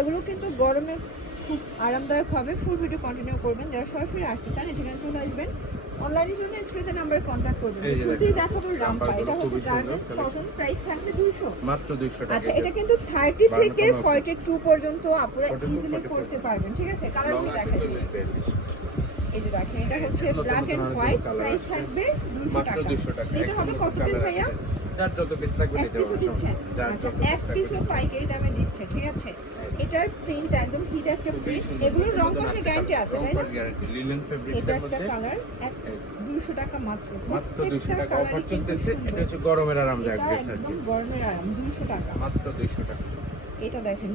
এগুলো কিন্তু গরমে খুব আরামদায়ক হবে। ফুল ভিডিও কন্টিনিউ করবেন। যারা সরাসরি আসতে চান এখানে চলে আসবেন। অনলাইনের জন্য স্ক্রিনে নাম্বারে কন্ট্যাক্ট করবেন দেখেন, দেখাবো রামপা এটা হচ্ছে গার্মেন্টস কটন প্রাইস থাকবে দুইশো। মাত্র দুইশো টাকা আচ্ছা এটা কিন্তু থার্টি বারো থেকে কোনো ফর্টি টু পর্যন্ত আপনারা ইজিলি করতে পারবেন ঠিক আছে? কালারগুলো দেখাই। এই যে দেখেন এটা হচ্ছে ব্ল্যাক এন্ড হোয়াইট প্রাইস থাকবে দুশো মাত্র টাকা। দুইশো টাকা। নিতে হবে কত পিস ভাইয়া। যার যত পিস লাগবে এক পিসও দিচ্ছেন আচ্ছা এক পিসও পাইকারি দামে দিচ্ছে ঠিক আছে? এটার প্রিন্ট একদম হিট একটা প্রিন্ট। এগুলোর রং কষে গ্যারান্টি আছে তাই না? guarantee। Linen এটা একটা কালার এক এই, দুশো টাকা মাত্র। মাত্র দুইশো প্রত্যেকটা টাকা colour-ই অফার চলতেছে। এটা হচ্ছে গরমের আরামদায়ক এটা আছে? একদম গরমের আরাম দুইশো টাকা। মাত্র দুইশো টাকা। এটা দেখেন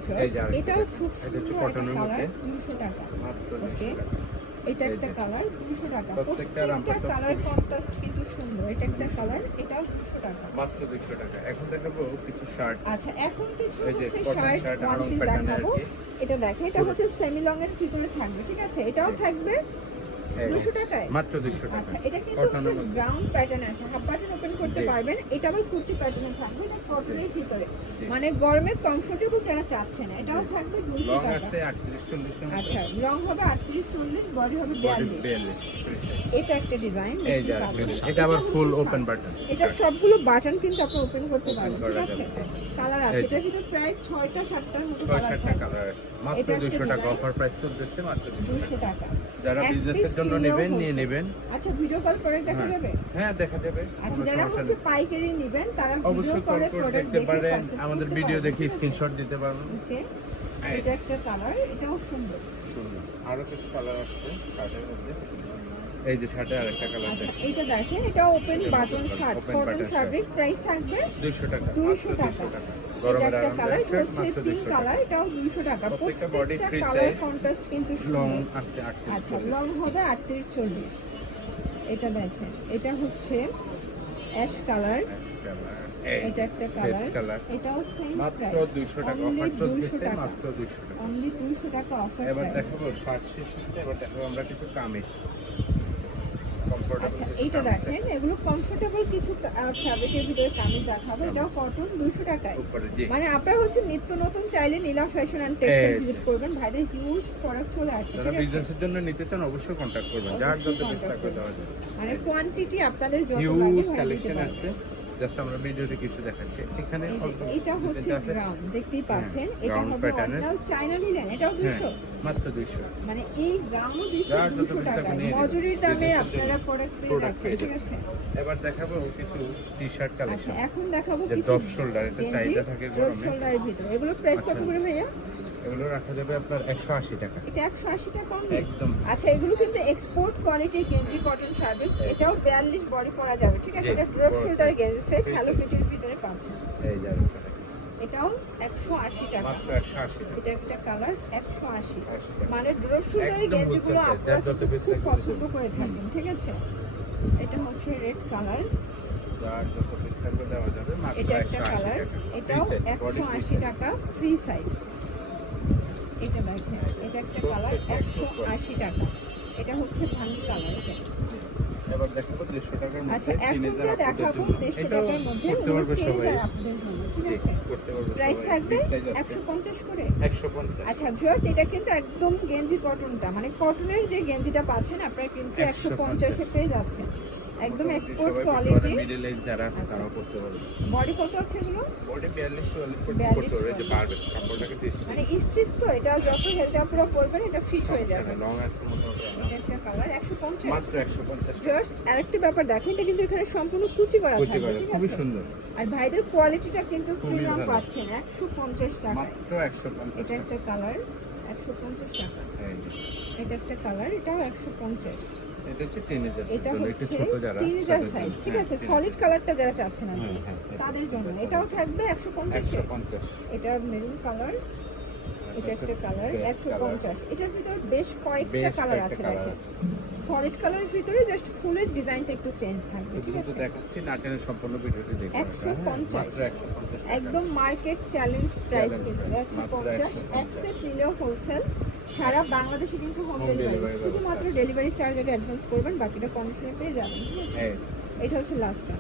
এটাও খুব সুন্দর একটা কালার মধ্যে। দুইশো টাকা। মাত্র ওকে দুইশো টাকা। এটা একটা কালার দুশো টাকা। প্রত্যেকটা কালার কন্ট্রাস্ট কিন্তু সুন্দর। এটা একটা কালার এটাও দুশো টাকা। মাত্র দুশো টাকা। এখন দেখাবো কিছু শার্ট আচ্ছা এখন কিছু হচ্ছে শার্ট ওয়ান পিস দেখাবো। এটা দেখেন এটা হচ্ছে সেমি লং এর ভিতরে থাকবে ঠিক আছে? এটাও থাকবে। 200 টাকায়? মাত্র দুইশো টাকা। আচ্ছা এটা কিন্তু প্যাটার্ন আছে। হাফ বাটন ওপেন করতে পারবেন এটা আবার কুর্তি প্যাটার্নে থাকবে এটা কটনের ভিতরে। মানে গরমে কমফোর্টেবল যারা চাচ্ছেন এটাও থাকবে দুশো টাকা। আছে আচ্ছা লং হবে আটত্রিশ চল্লিশ বডি হবে বিয়াল্লিশ। বিয়াল্লিশ এটা একটা ডিজাইন এটা আবার ফুল ওপেন বাটন এটা সবগুলো বাটন কিন্তু আপনি ওপেন করতে পারবেন ঠিক আছে। কালার আছে। এটার ভিতরে প্রায় ছয়টা সাতটার মতো ছয় কালার সাতটা থাকবে। কালার আছে। মাত্র এটা একটা দুইশো টাকা অফার প্রাইস চলতেছে মাত্র দুইশো দুশো টাকা টাকা। যারা বিজনেসের জন্য নেবেন নিয়ে নেবেন। আচ্ছা ভিডিও কল করে দেখা হ্যাঁ। যাবে? হ্যাঁ দেখা যাবে। আচ্ছা যারা হচ্ছে পাইকারি নেবেন তারা ভিডিও কলে করে প্রোডাক্ট দেখতে দেখে পারেন। আমাদের ভিডিও দেখে স্ক্রিনশট দিতে পারবেন। ওকে। এটা একটা কালার এটাও সুন্দর। সুন্দর। আরও কিছু কালার আছে শার্টের মধ্যে। এই যে শার্টে আরেকটা কালার আচ্ছা আছে। এটা দেখেন এটা open button shirt cotton fabric price থাকবে দুইশো টাকা দুইশো মাত্র টাকা। গরমের কালার এটা হচ্ছে পিঙ্ক কালার এটাও দুইশো টাকা। প্রত্যেকটা। কন্ট্রাস্ট কিন্তু লং আছে আচ্ছা। লং হবে আটত্রিশ চল্লিশ। এটা দেখেন এটা হচ্ছে অ্যাশ কালার এটা একটা কালার। এটাও সেম মাত্র টাকা অফার টাকা। মাত্র দুইশো টাকা। অনলি টাকা অফার এবার দেখাবো দেখাবো আমরা কিছু কামিজ। আচ্ছা এইটা দেখেন এগুলো কমফোর্টেবল কিছু ফ্যাব্রিকের ভিতরে কামিজ দেখাবো এটাও কটন দুশো টাকায়। মানে আপনার হচ্ছে নিত্য নতুন চাইলে Nila fashion and textile visit করবেন। ভাইদের হিউজ প্রোডাক্ট চলে আসছে যারা বিজনেসের জন্য নিতে চান অবশ্যই কন্ট্যাক্ট করবেন। যার যত পিস contact দেওয়া মানে কোয়ান্টিটি আপনাদের যত লাগে হিউজ কালেকশন আছে। জাস্ট আমরা ভিডিওতে কিছু দেখাচ্ছি। এখানে এটা হচ্ছে গ্রাউন্ড দেখতেই পাচ্ছেন। এটা হবে অরিজিনাল চাইনা নিলেন এটাও হ্যাঁ দুশো মাত্র দুইশো। মানে এই গ্রাউন্ড দিচ্ছে যার যত দুশো piece টাকা লাগবে নিয়ে মজুরির দামে আপনারা প্রোডাক্ট পেয়ে যাচ্ছেন ঠিক আছে? এবার দেখাবো কিছু টি শার্ট আচ্ছা কালেকশন এখন দেখাবো কিছু drop shoulder, এটা চাহিদা থাকে গরমে। shoulder-এর ভিতরে। এগুলো প্রাইস কত আচ্ছা। করে ভাইয়া? এগুলো রাখা যাবে আপনার একশো আশি টাকা। এটা একশো আশি টাকা অনলি একদম। আচ্ছা এগুলো কিন্তু এক্সপোর্ট কোয়ালিটি গেঞ্জি কটন ফ্যাব্রিক এটাও বিয়াল্লিশ বডি পরা যাবে ঠিক আছে? এটা ড্রপ শোল্ডার গেঞ্জি সেট হ্যালো। কিটির ভিতরে পাচ্ছেন এই যাবে এটাও একশো আশি টাকা। মাত্র একশো আশি টাকা। এটা একটা কালার একশো আশি। মানে ড্রপ শোল্ডারের গেঞ্জিগুলো আপনারা খুব পছন্দ করে থাকেন ঠিক আছে? এটা হচ্ছে রেড কালার এটা একটা কালার এটাও একশো আশি টাকা ফ্রি সাইজ এটা দেখেন এটা একটা কালার একশো আশি টাকা। এটা হচ্ছে ভাঙ্গি কালার এবার দেখাবো দেড়শো টাকার আচ্ছা মধ্যে দেখাবো দেড়শো টাকার করতে পারবে সবাই। পারবে প্রাইস থাকবে। একশো পঞ্চাশ করে? একশো পঞ্চাশ। আচ্ছা ভিউয়ার্স এটা কিন্তু একদম গেঞ্জি কটনটা মানে কটনের যে গেঞ্জিটা পাচ্ছেন আপনারা কিন্তু একশো 150 পঞ্চাশে পেয়ে যাচ্ছেন। একদম এক্সপোর্ট কোয়ালিটি middle age যারা আছে। তারাও করতে পারবে। বডি কত আছে এগুলো? বডি বিয়াল্লিশ চুয়াল্লিশ 42, করতে পারবে। যে পারবে কাপড়টাকে দিচ্ছি মানে স্টিচ তো এটা যত হেলদি আপনারা পরবেন এটা ফিট হয়ে যাবে। লং আছে মোটামুটি এটা একটা কালার একশো পঞ্চাশ। মাত্র একশো পঞ্চাশ। আরেকটা ব্যাপার দেখেন এটা কিন্তু এখানে সম্পূর্ণ কুচি করা আছে? সুন্দর। আর ভাইদের কোয়ালিটিটা কিন্তু প্রিমিয়াম। পাচ্ছেন একশো পঞ্চাশ টাকায় মাত্র এটা একটা কালার একশো পঞ্চাশ টাকা। এটা একটা কালার এটাও একশো পঞ্চাশ। এটা হচ্ছে টিনেজার যারা সাইজ ঠিক হ্যাঁ, আছে? সলিড কালারটা যারা চাচ্ছেন হ্যাঁ, হ্যাঁ, হ্যাঁ। তাদের জন্য। এটাও থাকবে একশো পঞ্চাশ এটা মেরুন কালার এটা একটা কালার একশো পঞ্চাশ। এটার ভিতরে বেশ কয়েকটা কালার আছে দেখেন সলিড কালারের ভিতরে জাস্ট ফুলের ডিজাইনটা একটু চেঞ্জ থাকবে ঠিক আছে? দেখাচ্ছি নাটেনের সম্পূর্ণ ভিডিওটি দেখুন। একদম মার্কেট চ্যালেঞ্জ প্রাইস কিন্তু। price, একশো মাত্র পঞ্চাশ 150 অ্যাক্সেপ্ট নিলেও হোলসেল সারা বাংলাদেশে কিন্তু হোম ডেলিভারি শুধুমাত্র ডেলিভারি চার্জ এটা অ্যাডভান্স করবেন বাকিটা কমিশনে পেয়ে যাবেন ঠিক আছে? এটা হচ্ছে লাস্টটা